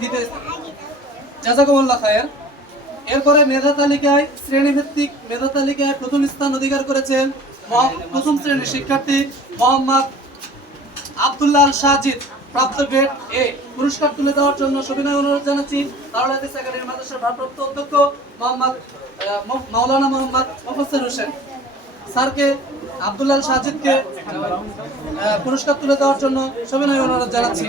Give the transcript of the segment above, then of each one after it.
দ্বিতীয় জাজাকুমুল্লাহ খায়ের। এরপরে মেধা তালিকায়, শ্রেণীভিত্তিক মেধা তালিকায় প্রথম স্থান অধিকার করেছেন প্রথম শ্রেণির শিক্ষার্থী মোহাম্মদ আব্দুল্লাহ সাজিদ প্রাপ্ত গ্রেড এ পুরস্কার তুলে দেওয়ার জন্য সবিনয় অনুরোধ জানাচ্ছি। দারুল হাদিস মাদ্রাসার ভারপ্রাপ্ত অধ্যক্ষ মোহাম্মদ মাওলানা মোহাম্মদ মোফাজ্জল হোসেন। স্যারকে আব্দুল্লাহ সাজিদকে পুরস্কার তুলে দেওয়ার জন্য সবিনয় অনুরোধ জানাচ্ছি।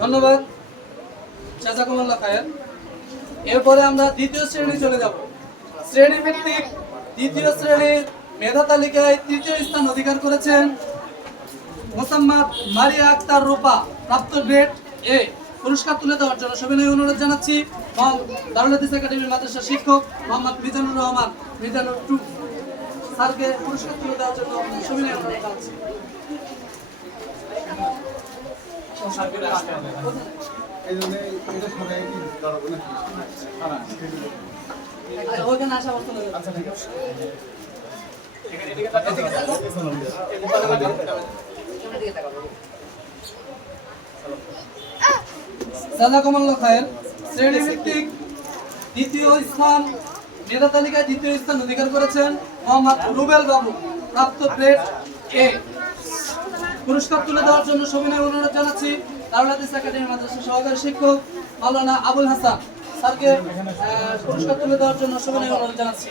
ধন্যবাদ। জাজাকুমুল্লাহ খায়ের। এরপরে আমরা দ্বিতীয় শ্রেণি চলে যাব। শ্রেণি ভিত্তিক দ্বিতীয় শ্রেণির মেধা তালিকায় তৃতীয় স্থান অধিকার করেছেন মোসাম্মদ মারিয়া আক্তার রূপা, প্রাপ্ত গ্রেড এ পুরস্কার তুলে দেওয়ার জন্য সবিনয় অনুরোধ জানাচ্ছি। এবং দারুল একাডেমির মাদ্রাসার শিক্ষক মোহাম্মদ মিজানুর রহমান, মিজানুর টু স্যারকে পুরস্কার তুলে দেওয়ার জন্য সবিনয় অনুরোধ জানাচ্ছি। দ্বিতীয় স্থান মেধা তালিকায় দ্বিতীয় স্থান অধিকার করেছেন মোহাম্মদ রুবেল বাবু। প্রাপ্ত প্লেট এ পুরস্কার তুলে দেওয়ার জন্য সবিনয় অনুরোধ জানাচ্ছি। দারুল হাদিস একাডেমি মাদ্রাসার সহকারী শিক্ষক মাওলানা আবুল হাসান স্যারকে পুরস্কার তুলে দেওয়ার জন্য সবিনয় অনুরোধ জানাচ্ছি।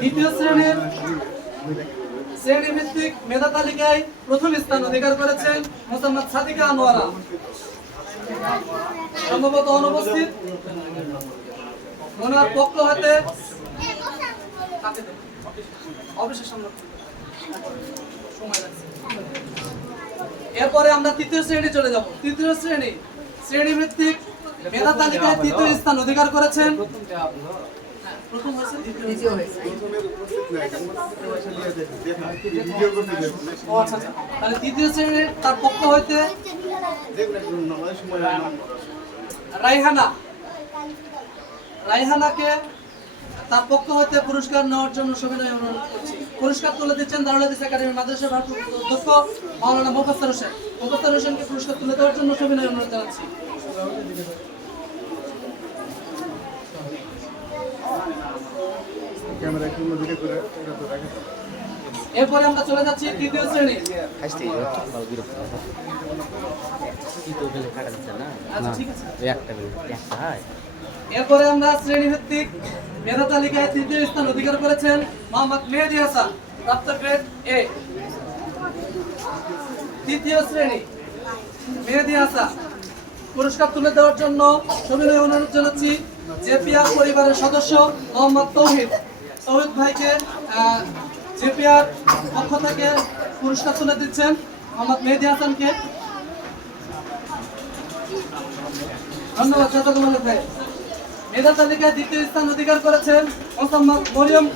দ্বিতীয় শ্রেণির শ্রেণি ভিত্তিক মেধা তালিকায় প্রথম স্থান অধিকার করেছেন মোসাম্মদ সাদিকা আনোয়ারা। সম্ভবত অনুপস্থিত। ওনার পক্ষ হাতে। এরপরে আমরা তৃতীয় শ্রেণি চলে যাব। তৃতীয় শ্রেণি, শ্রেণীভিত্তিক মেধা তালিকায় তৃতীয় স্থান অধিকার করেছেন। তার পক্ষ হইতে রাইহানা তার পক্ষ পুরস্কার নেওয়ার জন্য সবিনয় অনুরোধ করছি। পুরস্কার তুলে দিচ্ছেন দারুল হাদিস একাডেমি মাদ্রাসা ভারপ্রাপ্ত অধ্যক্ষ মাওলানা মোফাস্তার হোসেন। মোফাস্তার হোসেনকে পুরস্কার তুলে দেওয়ার জন্য সবিনয় অনুরোধ জানাচ্ছি ক্যামেরা একটু দিকে করে এটা তো রাখে এরপরে আমরা চলে যাচ্ছি তৃতীয় শ্রেণি। আচ্ছা হয়। এরপরে আমরা শ্রেণি ভিত্তিক মেধা তালিকায় তৃতীয় স্থান অধিকার করেছেন মোহাম্মদ মেহেদি হাসান প্রাপ্ত গ্রেড এ তৃতীয় শ্রেণি মেহেদি হাসান। পুরস্কার তুলে দেওয়ার জন্য সবিনয় অনুরোধ জানাচ্ছি জেপিআর পরিবারের সদস্য মোহাম্মদ তৌহিদ। তৌহিদ ভাইকে জেপিআর পক্ষ থেকে পুরস্কার তুলে দিচ্ছেন মোহাম্মদ মেহেদি হাসানকে। ধন্যবাদ ভাই। মেধা তালিকায় দ্বিতীয় স্থান অধিকার করেছেন মোসাম্মদ মরিয়ম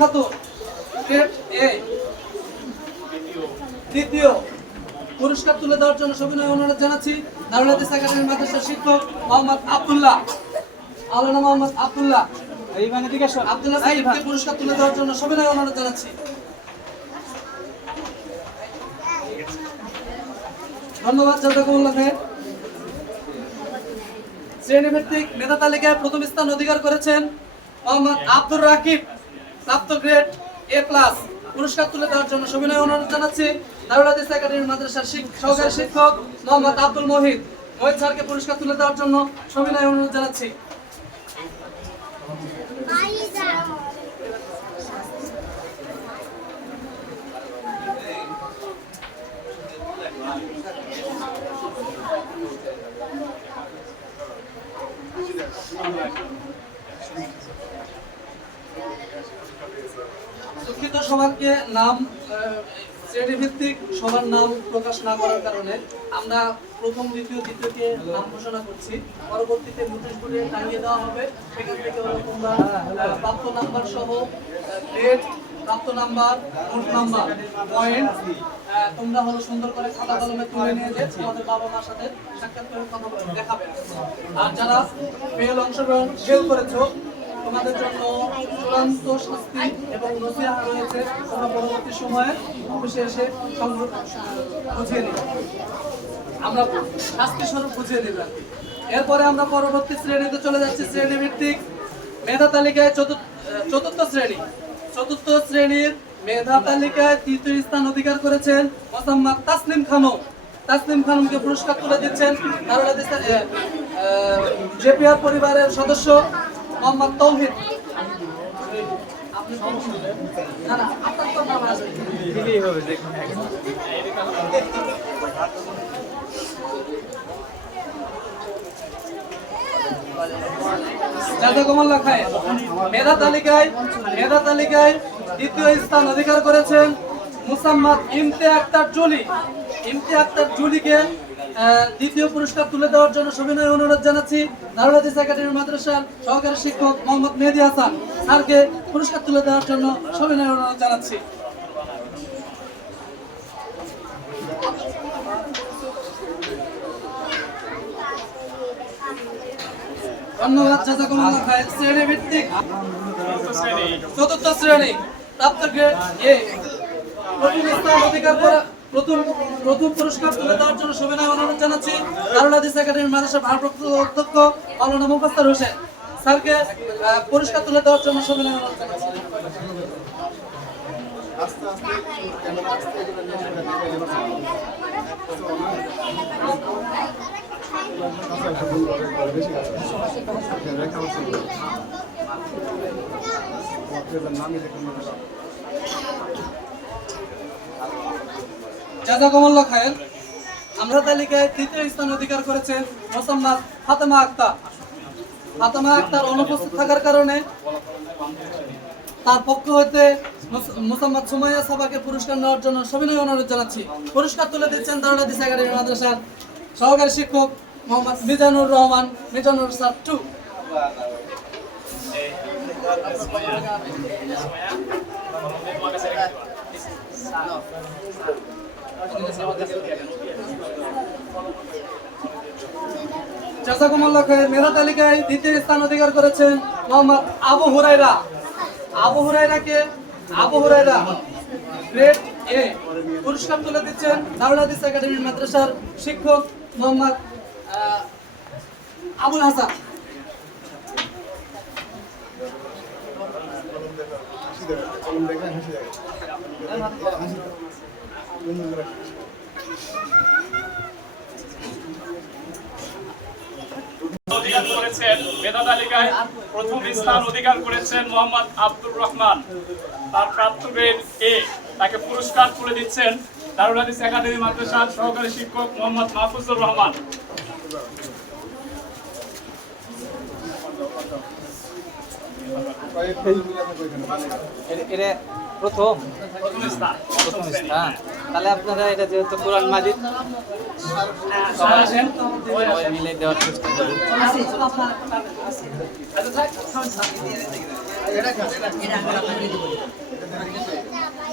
পুরস্কার তুলে দেওয়ার জন্য সবিনয় অনুরোধ জানাচ্ছি দারুল হাদিস একাডেমির মাদ্রাসার শিক্ষক মোহাম্মদ আব্দুল্লাহ। আলানা মোহাম্মদ আব্দুল্লাহ। আব্দুল্লাহ সাহেবকে পুরস্কার তুলে দেওয়ার জন্য সবিনয় অনুরোধ জানাচ্ছি। ধন্যবাদ জাজাকুমুল্লাহ ভাই শ্রেণীভিত্তিক মেধা তালিকায় প্রথম স্থান অধিকার করেছেন মোহাম্মদ আব্দুর রাকিব প্রাপ্ত গ্রেড এ প্লাস পুরস্কার তুলে দেওয়ার জন্য সবিনয় অনুরোধ জানাচ্ছি। দারুল হাদিস একাডেমির মাদ্রাসার সহকারী শিক্ষক মোহাম্মদ আব্দুল মহিদ। মহিদ স্যারকে পুরস্কার তুলে দেওয়ার জন্য সবিনয় অনুরোধ জানাচ্ছি। দুঃখিত সবাইকে নাম শ্রেণি ভিত্তিক সবার নাম প্রকাশ না করার কারণে আমরা প্রথম, দ্বিতীয়, তৃতীয়কে নাম ঘোষণা করছি। পরবর্তীতে নোটিশ বোর্ডে টাঙিয়ে দেওয়া হবে। সেখান থেকে তোমরা প্রাপ্ত নাম্বার সহ গ্রেড প্রাপ্ত নাম্বার নোট নাম্বার পয়েন্ট তোমরা হলো সুন্দর করে খাতা কলমে তুলে নিয়ে যে তোমাদের বাবা মার সাথে সাক্ষাৎ করে কথা দেখাবে। আর যারা ফেল অংশগ্রহণ ফেল করেছ তোমাদের জন্য চূড়ান্ত শাস্তি এবং নসিহত রয়েছে তোমরা পরবর্তী সময়ে অফিসে এসে বুঝিয়ে নিবে। আমরা শাস্তি স্বরূপ বুঝিয়ে দেব। এরপরে আমরা পরবর্তী শ্রেণীতে চলে যাচ্ছি শ্রেণি ভিত্তিক মেধা তালিকায় চতুর্থ শ্রেণি। চতুর্থ শ্রেণির মেধা তালিকায় তৃতীয় স্থান অধিকার করেছেন মোসাম্মদ তাসলিম খানম। তাসলিম খানমকে পুরস্কার তুলে দিচ্ছেন হাদিস জেপিআর পরিবারের সদস্য। মোহাম্মদ তৌহিদ মেধা তালিকায় মেধা তালিকায় দ্বিতীয় স্থান অধিকার করেছেন মুসাম্মদ ইমতে আক্তার জুলি। ইমতে আক্তার জুলিকে দ্বিতীয় পুরস্কার তুলে দেওয়ার জন্য সবিনয় অনুরোধ জানাচ্ছি। দারুল হাদিস একাডেমি মাদ্রাসার সহকারী শিক্ষক মোহাম্মদ মেহেদি হাসান স্যারকে পুরস্কার তুলে দেওয়ার জন্য সবিনয় অনুরোধ জানাচ্ছি। ধন্যবাদ, জাজাকুমুল্লাহ খায় শ্রেণি ভিত্তিক চতুর্থ শ্রেণি প্রাপ্ত গ্রেড এ অধিকার করে প্রথম প্রথম পুরস্কার তুলে দেওয়ার জন্য সবিনয় অনুরোধ জানাচ্ছি। দারুল হাদিস একাডেমি মাদ্রাসা ভারপ্রাপ্ত অধ্যক্ষ মাওলানা মুফাস্তার হোসেন স্যারকে পুরস্কার তুলে দেওয়ার জন্য সবিনয় অনুরোধ জানাচ্ছি। জাজাকুমুল্লাহ খায়ের। আমরা তালিকায় তৃতীয় স্থান অধিকার করেছেন মোসাম্মদ ফাতেমা আক্তার। ফাতেমা আক্তার অনুপস্থিত থাকার কারণে তার পক্ষ হইতে মুস- মোসাম্মদ সুমাইয়া সাবাকে পুরস্কার নেওয়ার জন্য সবিনয় অনুরোধ জানাচ্ছি। পুরস্কার তুলে দিচ্ছেন দারুল হাদিস একাডেমি মাদ্রাসার সহকারী শিক্ষক মোহাম্মদ মিজানুর রহমান, মিজানুর স্যার, টু। জাজাকুমুল্লাহ খায়ের মেধা তালিকায় দ্বিতীয় স্থান অধিকার করেছেন মোহাম্মদ আবু হুরাইরা আবু হুরাইরাকে আবু হুরাইরা গ্রেড এ পুরস্কার তুলে দিচ্ছেন দারুল হাদিস একাডেমি মাদ্রাসার শিক্ষক মোহাম্মদ আবুল হাসান। কলম দেখে হাসি দেবে অধিকার করেছেন মেধা তালিকায় প্রথম স্থান অধিকার করেছেন মোহাম্মদ আব্দুর রহমান। তার প্রাপ্ত গ্রেড এ তাকে পুরস্কার তুলে দিচ্ছেন দারুল হাদিস একাডেমি মাদ্রাসার সহকারী শিক্ষক মোহাম্মদ মাহফুজুর রহমান। এটা প্রথম? প্রথম স্থান। তাহলে আপনারা এটা যেহেতু কোরআন মাজিদ মিলে দেওয়ার চেষ্টা করুন।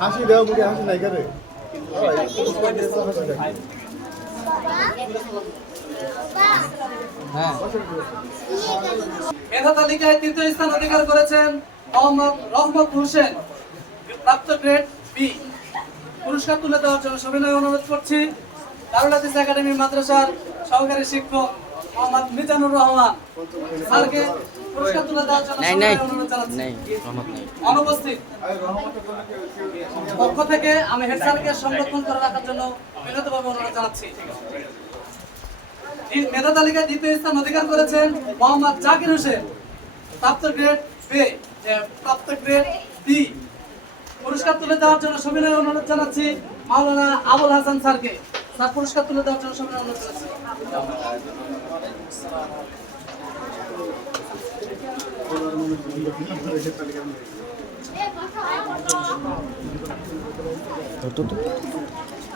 হাসি দেও মুখে হাসি নাই করে মেধা তালিকায় অধিকার করেছেন প্রাপ্ত তুলে দেওয়ার অনুরোধ করছি। একাডেমি মাদ্রাসার সহকারী শিক্ষক মোহাম্মদ মিজানুর রহমান। স্যারকে পুরস্কার তুলে দেওয়ার জন্য অনুরোধ জানাচ্ছি। অনুপস্থিত। পক্ষ থেকে আমি হেড স্যারকে সংরক্ষণ করে রাখার জন্য বিনীতভাবে অনুরোধ জানাচ্ছি। মেধা তালিকায় দ্বিতীয় স্থান অধিকার করেছেন মোহাম্মদ জাকির হোসেন। প্রাপ্ত গ্রেড বে প্রাপ্ত গ্রেড বি পুরস্কার তুলে দেওয়ার জন্য সবিনয় অনুরোধ জানাচ্ছি মাওলানা আবুল হাসান স্যারকে। স্যার পুরস্কার তুলে দেওয়ার জন্য সবিনয় অনুরোধ জানাচ্ছি।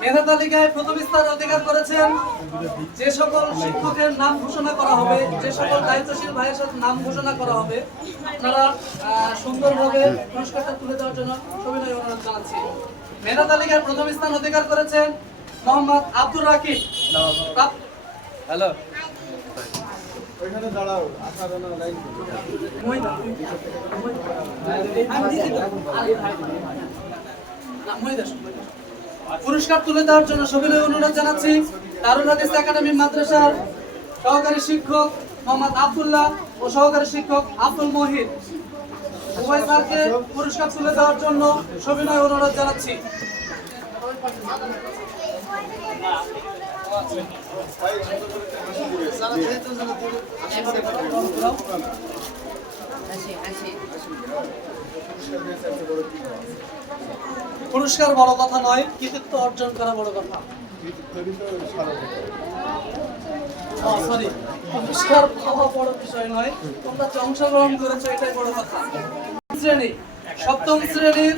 মেধা তালিকায় প্রথম স্থান অধিকার করেছেন যে সকল শিক্ষকের নাম ঘোষণা করা হবে যে সকল দায়িত্বশীল ভাইয়ের সাথে নাম ঘোষণা করা হবে আহ, সুন্দরভাবে পুরস্কারটা তুলে দেওয়ার জন্য সবিনয় অনুরোধ জানাচ্ছি। মেধা তালিকায় প্রথম স্থান অধিকার করেছেন মোহাম্মদ আব্দুর রাকিব। হ্যালো। ওইখানে দাঁড়াও লাইন। পুরস্কার তুলে দেওয়ার জন্য সবিনয় অনুরোধ জানাচ্ছি। দারুল হাদিস একাডেমি মাদ্রাসার সহকারী শিক্ষক মোহাম্মদ আব্দুল্লাহ ও সহকারী শিক্ষক আব্দুল মহিদ উভয় স্যারকে পুরস্কার তুলে দেওয়ার জন্য সবিনয় অনুরোধ জানাচ্ছি। পুরস্কার বড় কথা নয়, কৃতিত্ব অর্জন করা বড় কথা। সারা বড় বিষয় নয়, তোমরা করেছ বড় কথা। শ্রেণি, সপ্তম শ্রেণির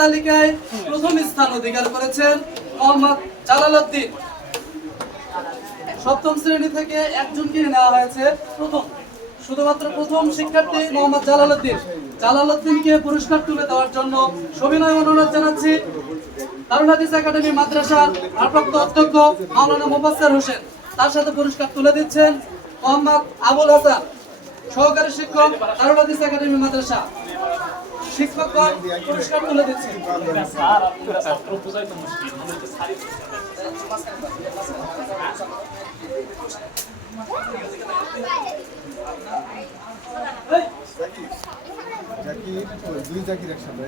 তালিকায় প্রথম স্থান অধিকার করেছেন মোহাম্মদ জালালউদ্দিন সপ্তম শ্রেণি থেকে একজনকে নেওয়া হয়েছে। প্রথম। শুধুমাত্র প্রথম শিক্ষার্থী মোহাম্মদ জালালউদ্দিন। জালালউদ্দিনকে পুরস্কার তুলে দেওয়ার জন্য সবিনয় অনুরোধ জানাচ্ছি। দারুল হাদিস একাডেমি মাদ্রাসার ভারপ্রাপ্ত অধ্যক্ষ মাওলানা মোফাজ্জল হোসেন। তার সাথে পুরস্কার তুলে দিচ্ছেন মোহাম্মদ আবুল হাসান। সহকারী শিক্ষক দারুল হাদিস একাডেমি মাদ্রাসা। শিক্ষকগণ পুরস্কার তুলে দিচ্ছেন। দুই জাকির একসাথে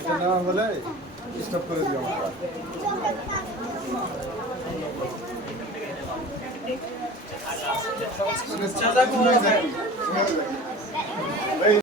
এটা নেওয়া হলে স্টপ করে দিও আমরা জাজাকুমুল্লাহ খাইর। জাকির